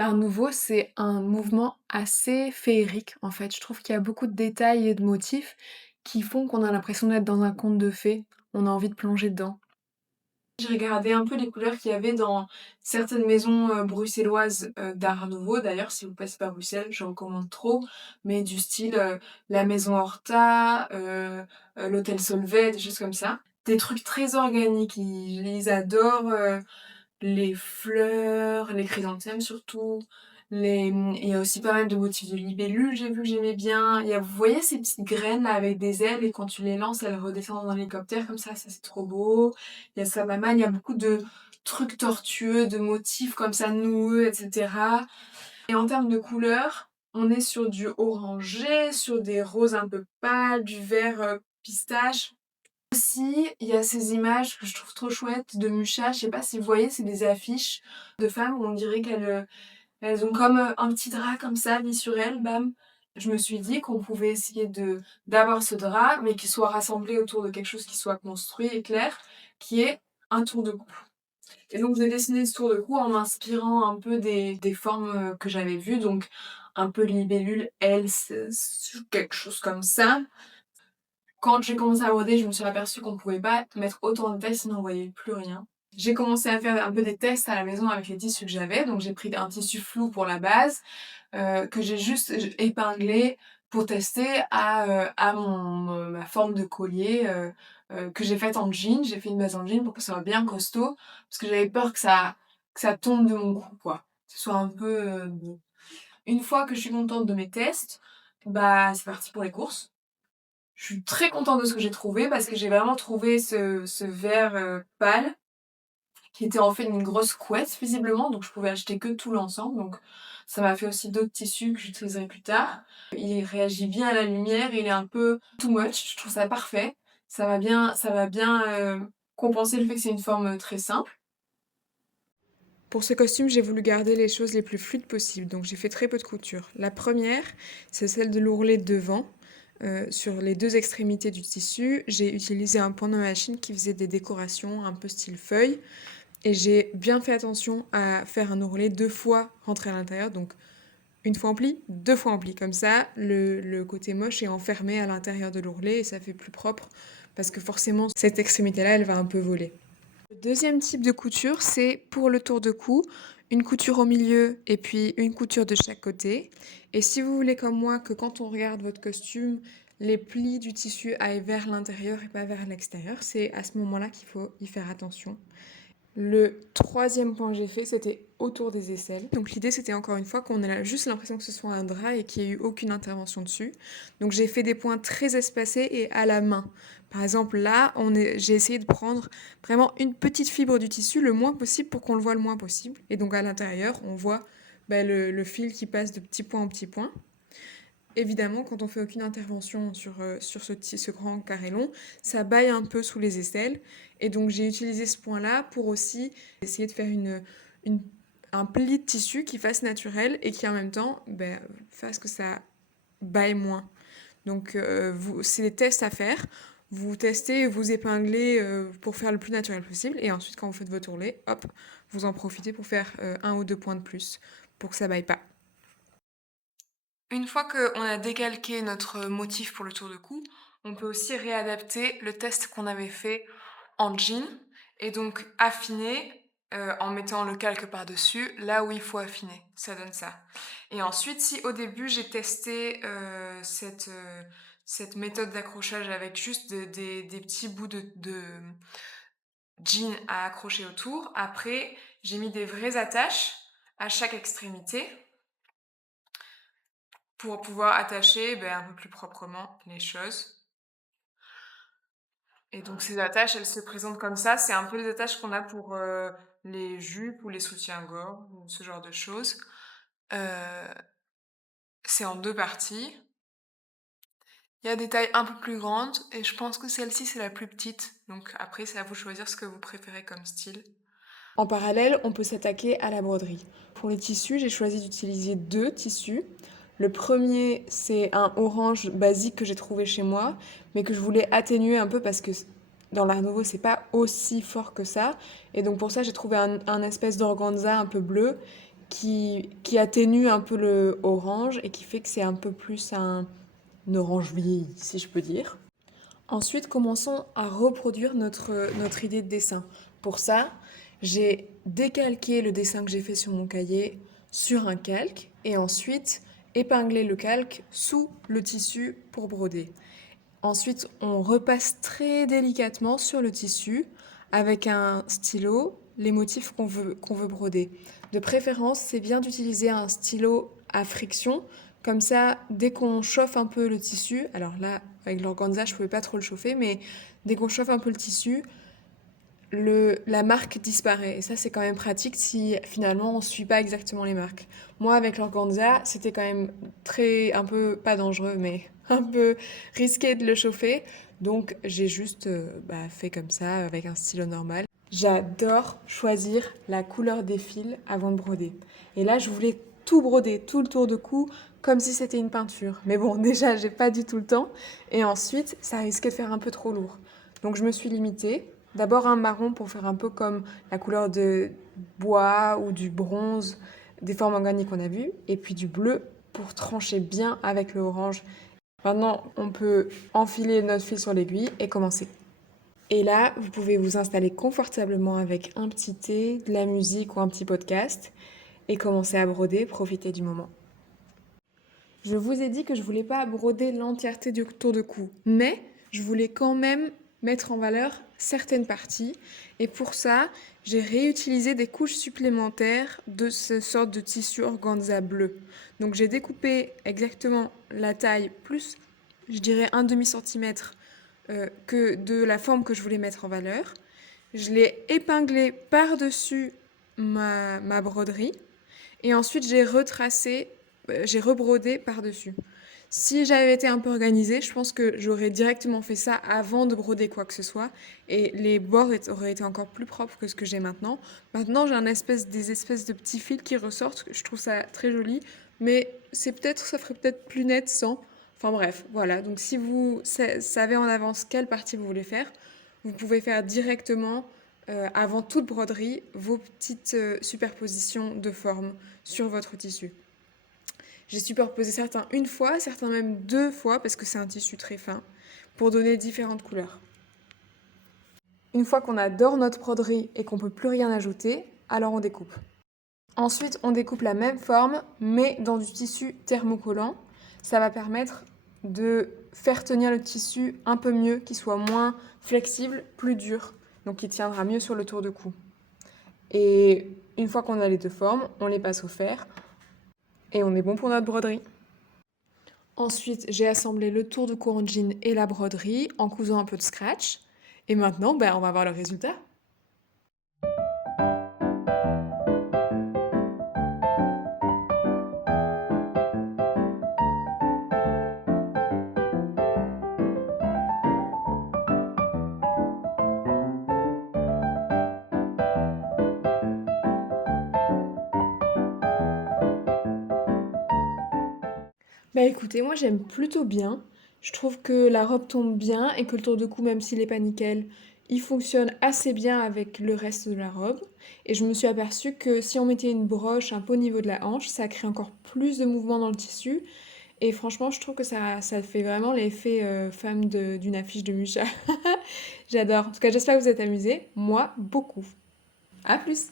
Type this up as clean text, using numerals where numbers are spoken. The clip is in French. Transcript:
L'art nouveau, c'est un mouvement assez féerique, en fait. Je trouve qu'il y a beaucoup de détails et de motifs qui font qu'on a l'impression d'être dans un conte de fées. On a envie de plonger dedans. J'ai regardé un peu les couleurs qu'il y avait dans certaines maisons, bruxelloises, d'art nouveau. D'ailleurs, si vous passez par Bruxelles, je recommande trop, mais du style, la maison Horta, l'hôtel Solvay, des choses comme ça. Des trucs très organiques, ils adorent, les fleurs, les chrysanthèmes surtout, il y a aussi pas mal de motifs de libellules, j'ai vu que j'aimais bien. Vous voyez ces petites graines là avec des ailes et quand tu les lances, elles redescendent dans l'hélicoptère comme ça c'est trop beau. Il y a ça pas mal, il y a beaucoup de trucs tortueux, de motifs comme ça noueux, etc. Et en termes de couleurs, on est sur du orangé, sur des roses un peu pâles, du vert pistache. Aussi, il y a ces images que je trouve trop chouettes de Mucha, je sais pas si vous voyez, c'est des affiches de femmes où on dirait elles ont comme un petit drap comme ça mis sur elles, bam. Je me suis dit qu'on pouvait essayer d'avoir ce drap, mais qu'il soit rassemblé autour de quelque chose qui soit construit et clair, qui est un tour de cou. Et donc j'ai dessiné ce tour de cou en m'inspirant un peu des formes que j'avais vues, donc un peu libellule, L, quelque chose comme ça. Quand j'ai commencé à broder, je me suis aperçue qu'on pouvait pas mettre autant de détails sinon on voyait plus rien. J'ai commencé à faire un peu des tests à la maison avec les tissus que j'avais, donc j'ai pris un tissu flou pour la base, que j'ai juste épinglé pour tester ma forme de collier que j'ai faite en jean. J'ai fait une base en jean pour que ça soit bien costaud, parce que j'avais peur que ça tombe de mon cou, quoi. Que ce soit un peu bon. Une fois que je suis contente de mes tests, bah c'est parti pour les courses. Je suis très contente de ce que j'ai trouvé parce que j'ai vraiment trouvé ce vert pâle qui était en fait une grosse couette visiblement, donc je pouvais acheter que tout l'ensemble. Donc ça m'a fait aussi d'autres tissus que j'utiliserai plus tard. Il réagit bien à la lumière, il est un peu too much, je trouve ça parfait. Ça va bien compenser le fait que c'est une forme très simple. Pour ce costume, j'ai voulu garder les choses les plus fluides possibles, donc j'ai fait très peu de couture. La première, c'est celle de l'ourlet devant. Sur les deux extrémités du tissu, j'ai utilisé un point de machine qui faisait des décorations un peu style feuille. Et j'ai bien fait attention à faire un ourlet deux fois rentré à l'intérieur, donc une fois en pli, deux fois en pli. Comme ça, le côté moche est enfermé à l'intérieur de l'ourlet et ça fait plus propre parce que forcément, cette extrémité-là, elle va un peu voler. Le deuxième type de couture, c'est pour le tour de cou, une couture au milieu et puis une couture de chaque côté. Et si vous voulez comme moi que quand on regarde votre costume, les plis du tissu aillent vers l'intérieur et pas vers l'extérieur, c'est à ce moment-là qu'il faut y faire attention. Le troisième point que j'ai fait, c'était autour des aisselles. Donc l'idée, c'était encore une fois qu'on ait juste l'impression que ce soit un drap et qu'il n'y ait eu aucune intervention dessus. Donc j'ai fait des points très espacés et à la main. Par exemple, là, j'ai essayé de prendre vraiment une petite fibre du tissu le moins possible pour qu'on le voit le moins possible. Et donc à l'intérieur, on voit le fil qui passe de petit point en petit point. Évidemment, quand on fait aucune intervention sur ce grand carré long, ça baille un peu sous les aisselles. Et donc j'ai utilisé ce point-là pour aussi essayer de faire une- un pli de tissu qui fasse naturel et qui en même temps fasse que ça baille moins. Donc c'est des tests à faire. Vous testez, vous épinglez pour faire le plus naturel possible. Et ensuite, quand vous faites votre ourlet, hop, vous en profitez pour faire un ou deux points de plus pour que ça baille pas. Une fois qu'on a décalqué notre motif pour le tour de cou, on peut aussi réadapter le test qu'on avait fait en jean et donc affiner en mettant le calque par-dessus là où il faut affiner. Ça donne ça. Et ensuite, si au début j'ai testé cette méthode d'accrochage avec juste des petits bouts de jean à accrocher autour, après j'ai mis des vraies attaches à chaque extrémité pour pouvoir attacher un peu plus proprement les choses. Et donc ces attaches, elles se présentent comme ça. C'est un peu les attaches qu'on a pour les jupes ou les soutiens-gorge ou ce genre de choses. Euh, c'est en deux parties. Il y a des tailles un peu plus grandes et je pense que celle-ci c'est la plus petite. Donc après c'est à vous de choisir ce que vous préférez comme style. En parallèle, on peut s'attaquer à la broderie. Pour les tissus, j'ai choisi d'utiliser deux tissus. Le premier, c'est un orange basique que j'ai trouvé chez moi, mais que je voulais atténuer un peu parce que dans l'Art Nouveau, c'est pas aussi fort que ça. Et donc pour ça, j'ai trouvé un espèce d'organza un peu bleu qui atténue un peu le orange et qui fait que c'est un peu plus un orange vieilli, si je peux dire. Ensuite, commençons à reproduire notre idée de dessin. Pour ça, j'ai décalqué le dessin que j'ai fait sur mon cahier sur un calque et ensuite épinglé le calque sous le tissu pour broder. Ensuite, on repasse très délicatement sur le tissu avec un stylo les motifs qu'on veut broder. De préférence, c'est bien d'utiliser un stylo à friction. Comme ça, dès qu'on chauffe un peu le tissu, alors là, avec l'organza, je ne pouvais pas trop le chauffer, mais dès qu'on chauffe un peu le tissu, la marque disparaît. Et ça, c'est quand même pratique si finalement on ne suit pas exactement les marques. Moi, avec l'organza, c'était quand même un peu, pas dangereux, mais un peu risqué de le chauffer. Donc, j'ai juste fait comme ça, avec un stylo normal. J'adore choisir la couleur des fils avant de broder. Et là, je voulais tout broder, tout le tour de cou, comme si c'était une peinture. Mais bon, déjà, j'ai pas du tout le temps. Et ensuite, ça risquait de faire un peu trop lourd. Donc, je me suis limitée. D'abord un marron pour faire un peu comme la couleur de bois ou du bronze, des formes organiques qu'on a vues. Et puis du bleu pour trancher bien avec le orange. Maintenant, on peut enfiler notre fil sur l'aiguille et commencer. Et là, vous pouvez vous installer confortablement avec un petit thé, de la musique ou un petit podcast et commencer à broder, profiter du moment. Je vous ai dit que je voulais pas broder l'entièreté du tour de cou, mais je voulais quand même mettre en valeur certaines parties. Et pour ça, j'ai réutilisé des couches supplémentaires de ce sorte de tissu organza bleu. Donc j'ai découpé exactement la taille plus, je dirais, un demi-centimètre que de la forme que je voulais mettre en valeur. Je l'ai épinglé par-dessus ma broderie et ensuite j'ai rebrodé par-dessus. Si j'avais été un peu organisée, je pense que j'aurais directement fait ça avant de broder quoi que ce soit et les bords auraient été encore plus propres que ce que j'ai maintenant. Maintenant, j'ai des espèces de petits fils qui ressortent, je trouve ça très joli, mais ça ferait peut-être plus net sans. Enfin bref, voilà. Donc si vous savez en avance quelle partie vous voulez faire, vous pouvez faire directement avant toute broderie vos petites superpositions de formes sur votre tissu. J'ai superposé certains une fois, certains même deux fois parce que c'est un tissu très fin pour donner différentes couleurs. Une fois qu'on adore notre broderie et qu'on ne peut plus rien ajouter, alors on découpe. Ensuite, on découpe la même forme mais dans du tissu thermocollant. Ça va permettre de faire tenir le tissu un peu mieux, qu'il soit moins flexible, plus dur, donc il tiendra mieux sur le tour de cou. Et une fois qu'on a les deux formes, on les passe au fer et on est bon pour notre broderie. Ensuite, j'ai assemblé le tour de cou en jean et la broderie en cousant un peu de scratch. Et maintenant, on va voir le résultat. Bah écoutez, moi j'aime plutôt bien. Je trouve que la robe tombe bien et que le tour de cou, même s'il est pas nickel, il fonctionne assez bien avec le reste de la robe. Et je me suis aperçue que si on mettait une broche un peu au niveau de la hanche, ça crée encore plus de mouvement dans le tissu. Et franchement, je trouve que ça fait vraiment l'effet femme d'une affiche de Mucha. J'adore. En tout cas, j'espère que vous êtes amusés. Moi, beaucoup. À plus!